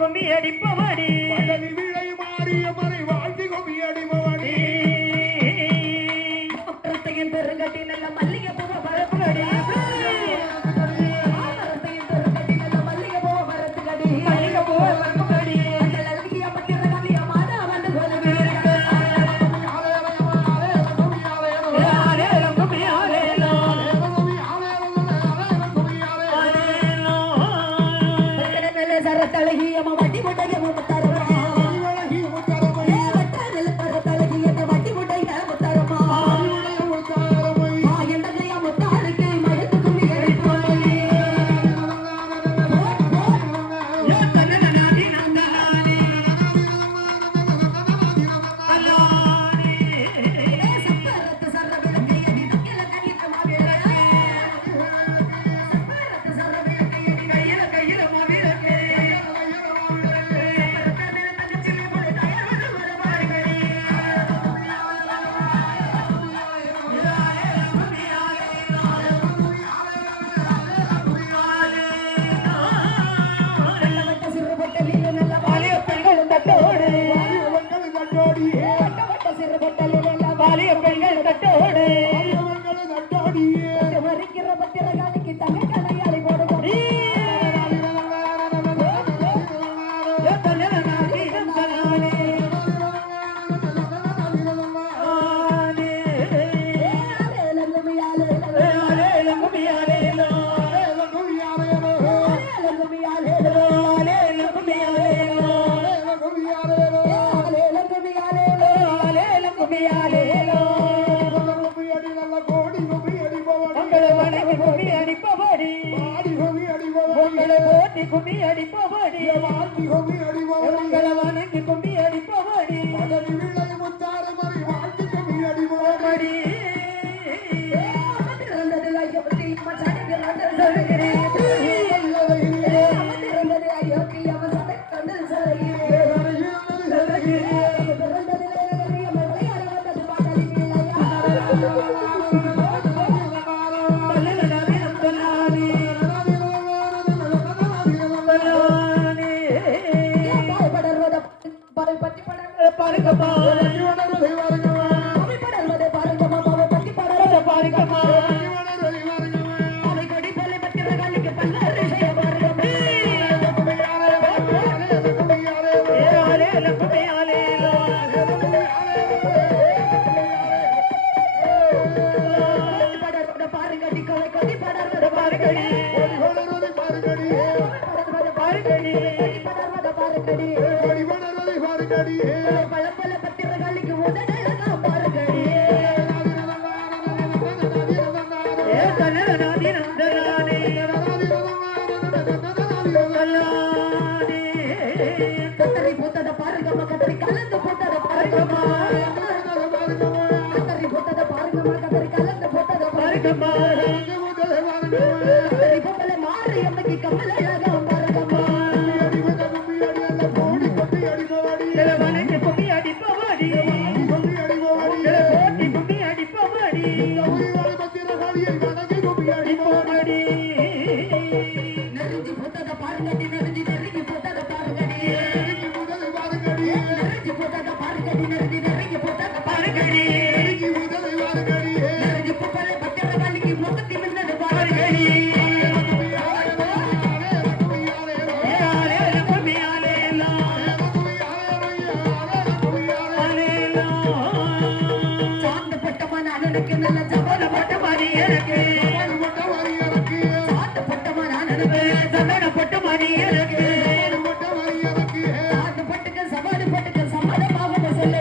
கும்மி அடிப்பவடி விளை மாறிய மறை வாழ்த்தி கும்மி அடிப்பவடி பெருங்கட்டி நல்ல மல்லிகை பூவ பரப்புகடி கும்மி அடிப்பவடி உங்களை வணங்கி கும்மி அடிப்பவடி முத்தாறு மறை வாழ்த்தி கும்மி அடிப்பவடி கத்தரி பூத்தத பாருங்கம்மா கத்தரி கலந்து பூத்தத பாருங்கம்மா கத்தரி பூத்தத பாருங்கம்மா கத்தரி கலந்து பூத்தத பாருங்கம்மா கத்தரி பூத்தல மாறி அம்மைக்கு கம்மல அழகா பாருங்கம்மா வணங்கி கும்மி அடிப்பவடி போட்டி கும்மி அடிப்பவடி நெருஞ்சி பூத்தத பாருங்கடி நெருஞ்சி நெருங்கி பூத்தத பாருங்கடி நெருஞ்சி பூத்தத பாருங்கடி நெருஞ்சி நெருங்கி பூத்தத பாருங்கடி நெருஞ்சி பூத்தல பத்திர வலிக்கு முகத்தி மின்னது பாருங்கடி சாந்து பட்டமான அண்ணனுக்கு நல்ல ஜபன பட்ட மாதிரி எனக்கு சாந்து பட்டமான அண்ணனுக்கு ஜபன பட்ட மாதிரி எனக்கு சாந்து பட்டுக்கு சமாதி பட்டுக்கு சமாதமாக சொல்லி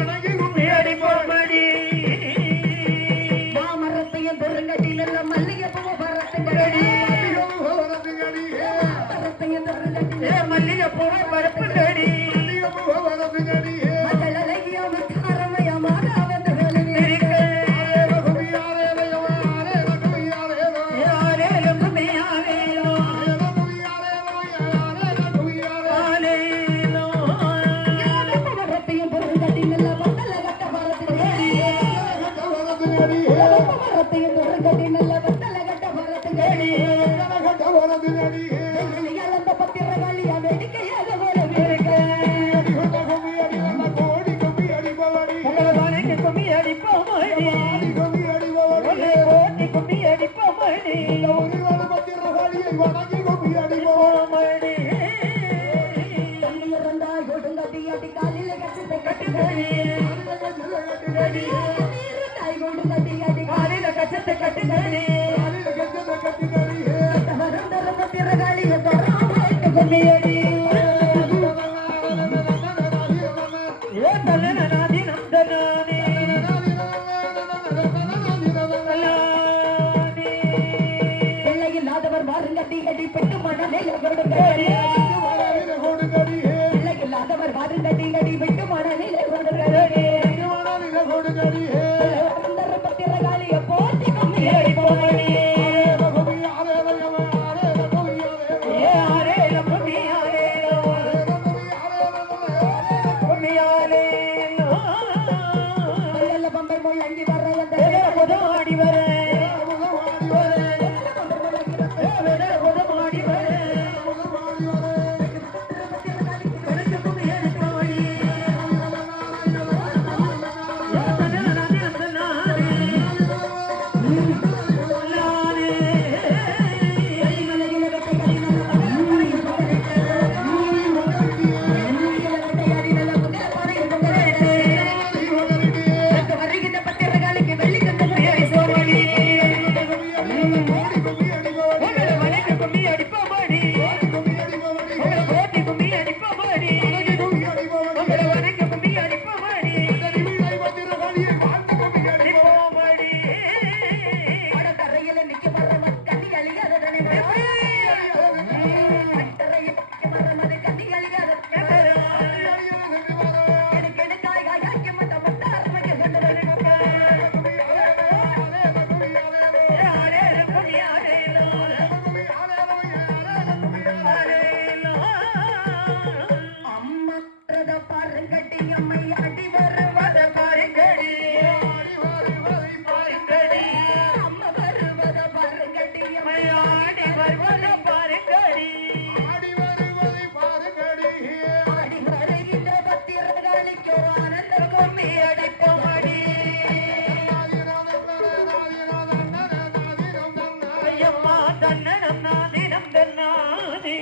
வணங்கி கும்மி அடிப்போமடி மாமரத்தையும் பெருங்கட்டி நல்ல மல்லிகை பூ பரத்துங்கடி மரத்தையும் பெருங்கட்டி மல்லிகை பூ பரப்புங்கடி மகள் அழகிய முத்தாரமயமாக வந்து இருக்க யாரேலும் கும்மியாரேலோ ஆலேலோ மரத்தையும் பெருங்கட்டி நல்ல மண்டல கட்ட பரத்துங்கடி மரத்தையும் பெருங்கட்டி நல்ல மண்டல கட்ட பரத்துங்கடி இழந்த பத்திரகாளியா வேடிக்கையாக வரவேற்க உங்களை வணங்கி கும்மி அடிப்போமடி உங்களை போட்டி கும்மி அடிப்போமடி போமடி தண்ணீரந்தாய் கொடுங்கட்டி அடி காலில கச்சத்தை கட்டுங்கடி நீரந்தாய் கொடுங்கட்டி அடி காலில கச்சத்தை கட்டுங்கடி வரந்தர பத்திரகாளிய தராமட்டு கும்மி அடி ஏ தன்னன நாதி நந்தனானே அல்லானே பிள்ளை இல்லாதவர் வாருங்கட்டி அடி பெட்டு மணலில் கொடுங்கடி பிள்ளை இல்லாதவர் வாருங்கட்டி அடி பெட்டு மணலில் கொடுங்கடி வரந்தர பத்திரகாளிய போட்டி கும்மி போமடி ஏ ஆரேலோ கும்மி ஆரேலோ கும்மி ஆரேலோ மல்லல பம்பை முழங்கி வர அந்த புதமாடி வர புதமாடி வர கணக்கு கும்மி அடிப்போமடி தன்னனானே நந்தனானே அல்லானே வருகின்ற பத்திரகாளிக்கு வெள்ளி கந்த போமடி உங்களை வணங்கி கும்மி அடிப்போமடி உங்களை போட்டி கும்மி அடிப்போமடி உங்களை வணங்கி கும்மி அடிப்போமடி அடிப்போமடி கரையில நிக்க வர கண்ணி அழியாத கண்ணி அழியாத எனக்கு எனக்காய் காய்க்கு மத்த முத்தாரமைக்க சொன்னது ஆரேலோ கும்மி ஆரேலோ ஆரேலோ அம்மற்றத பாருங்கட்டி அம்மை அடி வருவத பாருங்கடி பாருங்கடி அம்மா வருவத பாருங்கட்டி அம்மை ஆடி வருவத பாருங்கடி ஆடி வருகின்ற பத்திரகாளிக்கு ஒரு ஆனந்த கும்மி அடிப்போமடி ஐயம்மா தன்னனம் நாதினம் தன்னானே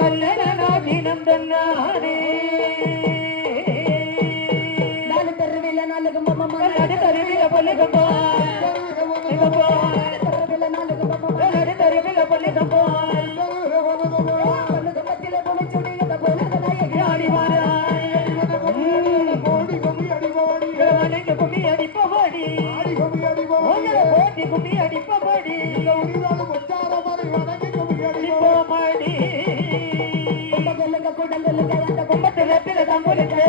கல்லனாதினம் தன்னானே நாலு தெருவில நாலு கும்பமா நடு தருவில பொல்லுகம்பா தெருவில நாலு கும்பமா நடு தருவில பொல்லுகம்பா பொண்ணு கும்பத்தில பொண்ணு அந்த பொண்ணு நாயகி ஆடி வாரா வணங்க கும்மி அடிப்போமடி உங்களை போட்டி கும்மி அடிப்போமடி அடிப்போமடி கும்பகல்லுங்க கூடங்கல்லுங்க அந்த கும்பத்துல பிறதான் பொழுது